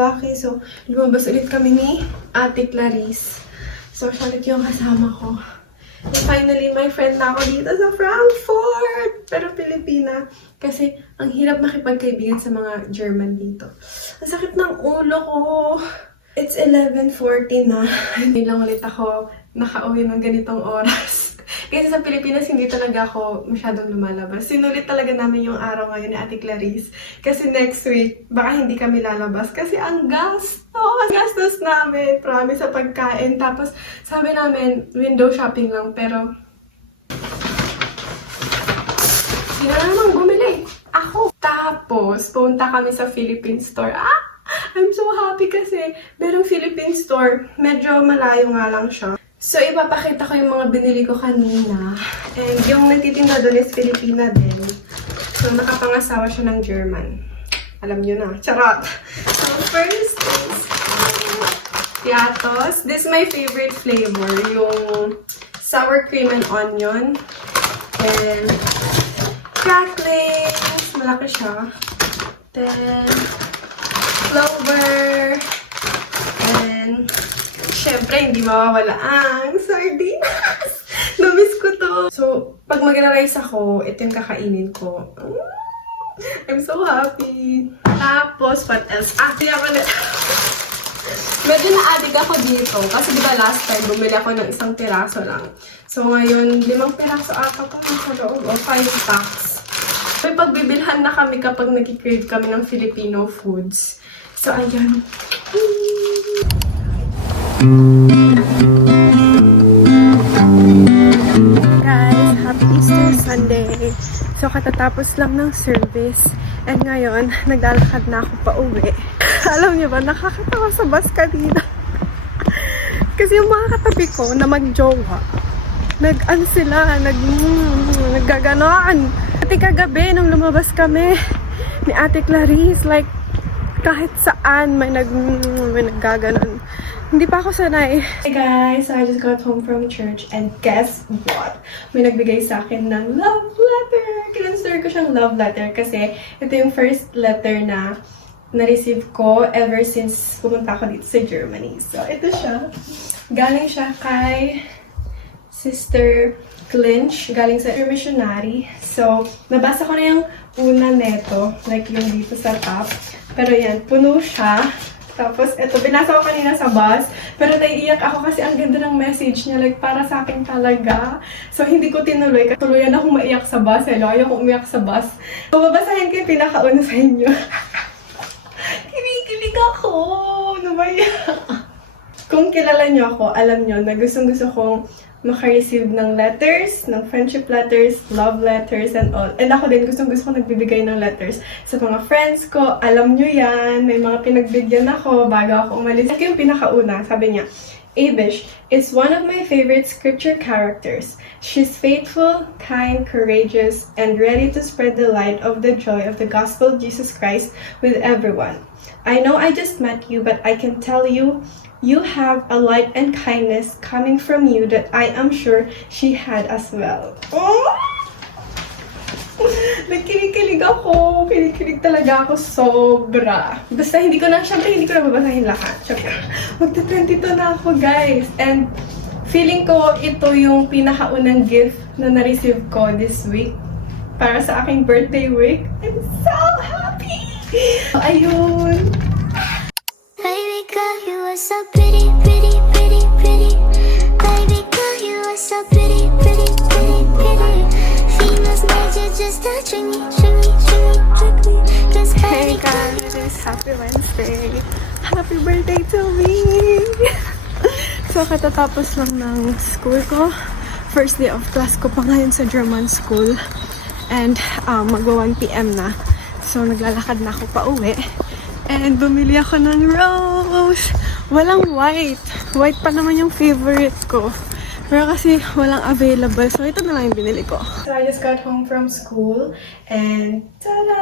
Masbate. So, lumabas ulit kami ni Ate Clarice. So, siya ulit yung kasama ko. And finally, my friend na ako dito sa Frankfurt! Pero Pilipina. Kasi, ang hirap makipagkaibigan sa mga German dito. Ang sakit ng ulo ko. It's 11:40 na. Hindi lang ulit ako nakauwi ng ganitong oras. Kasi sa Pilipinas, hindi talaga ako masyadong lumalabas. Sinulit talaga namin yung araw ngayon ni Ate Clarice. Kasi next week, baka hindi kami lalabas. Kasi ang gastos namin. Promise sa pagkain. Tapos, sabi namin, window shopping lang. Pero, hindi na naman bumili. Ako. Tapos, punta kami sa Philippine store. I'm so happy kasi merong Philippine store. Medyo malayo nga lang siya. So, ipapakita ko yung mga binili ko kanina. And yung nagtitinda doon is Filipina din. So, nakapangasawa siya ng German. Alam nyo na. Charot! So, first is Piatos. This is my favorite flavor. Yung sour cream and onion. And cracklings. Malaki siya. Then, clover. And syempre, hindi mawawala ang sardinas. Namiss ko to. So, pag magra-rice ako, ito yung kakainin ko. I'm so happy. Tapos, what else? Hindi ako na... Medyo na-addict ako dito. Kasi diba last time, bumili ako ng isang piraso lang. So, ngayon, 5 piraso ata pa sa loob. O 5 packs. May pagbibilhan na kami kapag nag-crave kami ng Filipino foods. So, ayan. Guys, happy Easter Sunday. So, katatapos lang ng service. And ngayon, naglalakad na ako pa uwi. Alam niyo ba, nakakatawa sa bus kanina. Kasi yung mga katabi ko na mag-jowa, naggaganon. At kagabi, nung lumabas kami ni Ate Clarice, like, kahit saan may naggaganon. Hindi pa ako sanay. Hey guys, so I just got home from church and guess what? May nagbigay sa akin ng love letter. Kinonsider ko siyang love letter kasi ito yung first letter na na-receive ko ever since pumunta ako dito sa Germany. So ito siya. Galing siya kay Sister Clinch. Galing sa missionary. So nabasa ko na yung una neto. Like yung dito sa top. Pero yan, puno siya. Tapos, ito, binasa ko kanina sa bus. Pero naiiyak ako kasi ang ganda ng message niya. Like, para sa akin talaga. So, hindi ko tinuloy. Tuluyan akong maiyak sa bus. Hello, ayaw kong umiyak sa bus. So, babasahin ko yung pinakauna sa inyo. Kinikilig ako. Ano ba yan? Kung kilala niyo ako, alam niyo na gustong-gusto kong maka-receive ng letters, ng friendship letters, love letters, and all. And ako din, gustong-gusto ko nagbibigay ng letters sa mga friends ko. Alam nyo yan, may mga pinagbigyan ako bago ako umalis. Ito yung pinakauna, sabi niya, Abish is one of my favorite scripture characters. She's faithful, kind, courageous, and ready to spread the light of the joy of the gospel of Jesus Christ with everyone. I know I just met you, but I can tell you, you have a light and kindness coming from you that I am sure she had as well. Oh! Nagkinikilig ako. Kinikilig talaga ako sobra. Basta hindi ko na babasahin lahat. Siyempre, magta-22 na ako, guys. And feeling ko ito yung pinakaunang gift na na-receive ko this week. Para sa aking birthday week. I'm so happy! So, ayun. Baby girl, you are so pretty, pretty, pretty, pretty. Baby girl, you are so pretty, pretty, pretty, pretty. Females need you just to trick me, trick me, trick me, trick me. Cause Hey baby girl, guys, happy Wednesday. Happy birthday to me! So, katatapos lang ng school ko. First day of class ko pa ngayon sa German school. And magwa 1 PM na. So, naglalakad na ako pa uwi. And bumili ako ng rose. Walang white. White pa naman yung favorite ko. Pero kasi walang available. So, ito na lang yung binili ko. So, I just got home from school. And, tada!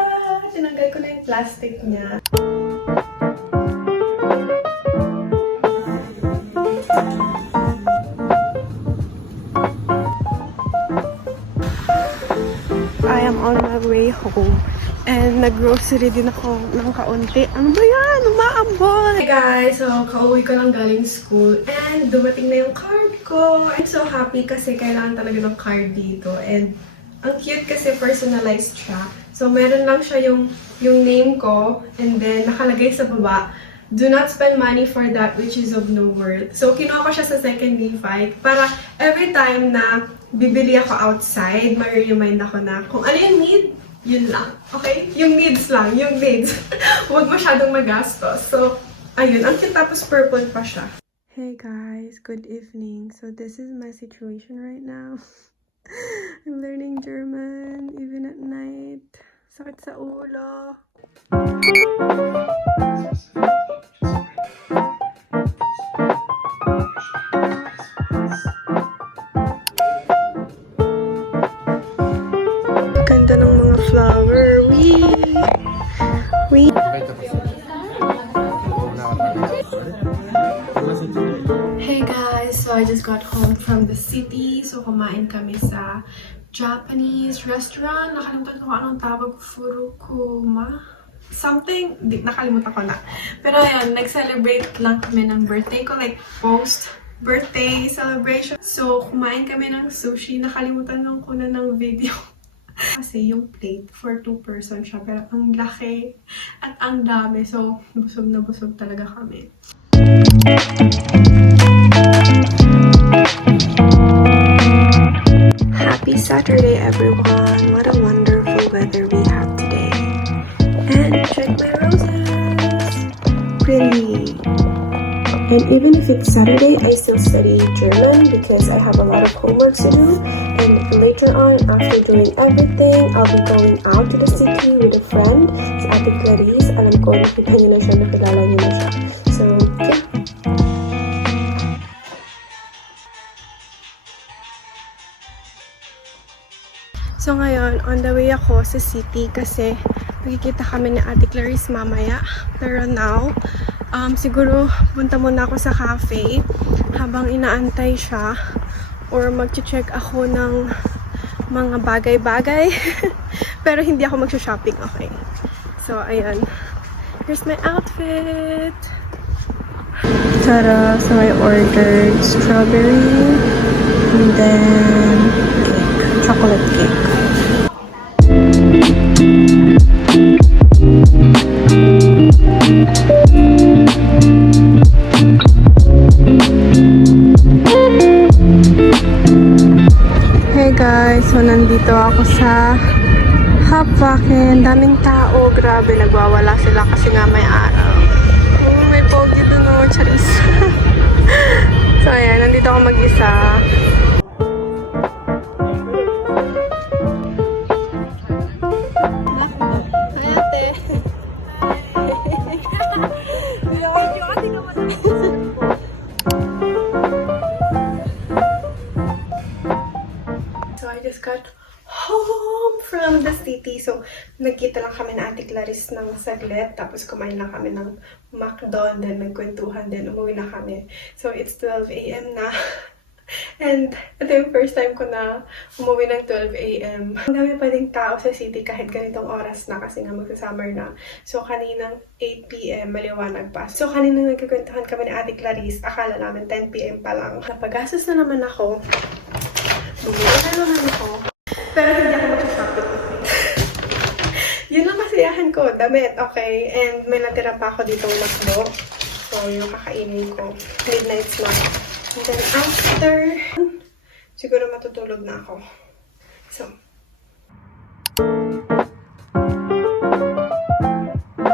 Tinanggal ko na yung plastic niya. I am on my way home. And nag-grocery din ako ng kaunti. Ano ba yan? Umaambon! Hey guys! So, kauwi ko lang galing school. And dumating na yung card ko. I'm so happy kasi kailangan talaga ng card dito. And ang cute kasi personalized siya. So, meron lang siya yung name ko. And then, nakalagay sa baba, do not spend money for that which is of no worth. So, kinuha ko siya sa second Levi para every time na bibili ako outside, ma-remind ako na kung ano yung need, yun lang. Okay? Yung needs lang. Yung needs. Huwag masyadong magastos. So, ayun. Ang cute tapos purple pa siya. Hey guys. Good evening. So, this is my situation right now. I'm learning German even at night. Sakit sa ulo. Ganda ng mga flower. Wee! Hey guys! So I just got home from the city. So kumain kami sa Japanese restaurant. Nakalimutan ko kung anong tawag. Furukuma? Something? Nakalimutan ko na. Pero ayun, nag-celebrate lang kami ng birthday ko. Like post-birthday celebration. So kumain kami ng sushi. Nakalimutan lang ko na ng video. Kasi yung plate for 2 person siya. Pero ang laki at ang dami. So, busog na busog talaga kami. Happy Saturday, everyone. What a wonderful weather we have today. And check my roses. Pretty. And even if it's Saturday, I still study German because I have a lot of homework to do. And later on, after doing everything, I'll be going out to the city with a friend. Si Ate Clarice. Alam ko, nakita niyo na siya, nakilala niyo na siya. So, okay. So ngayon, on the way ako sa city kasi magkikita kami ni Ate Clarice mamaya. Pero now, siguro punta muna ako sa cafe habang inaantay siya or mag-check ako ng mga bagay-bagay. Pero hindi ako mag-shopping, okay? So, ayan. Here's my outfit! Tara! So, I ordered strawberry and then cake. Chocolate cake. Hey guys, so nandito ako sa Hapwaken. Daming tao, grabe, nagwawala sila kasi nga may araw. Oh, may pogi dun o, charis. So ayan, nandito ako mag-isa. So I just got home from the city. So nagkita lang kami na Ate Clarice ng saglit. Tapos kumain lang kami ng McDo. Then nagkwentuhan din. Umuwi na kami. So it's 12 a.m. na. And ito yung first time ko na umuwi ng 12 a.m. Ang dami pa ding tao sa city kahit ganitong oras na kasi nga magsa-summer na. So kaninang 8 p.m. maliwanag pa. So kaninang nagkikwentuhan kami ni Ate Clarice, akala namin 10 p.m. pa lang. Napagastos na naman ako. Bumili na naman ako. Pero hindi ako mag-shopping. Yun lang kasiyahan ko. Damit, okay? And may natira pa ako ditong McDo. So yung kakainin ko. Midnight snack. And then after, siguro matutulog na ako. So,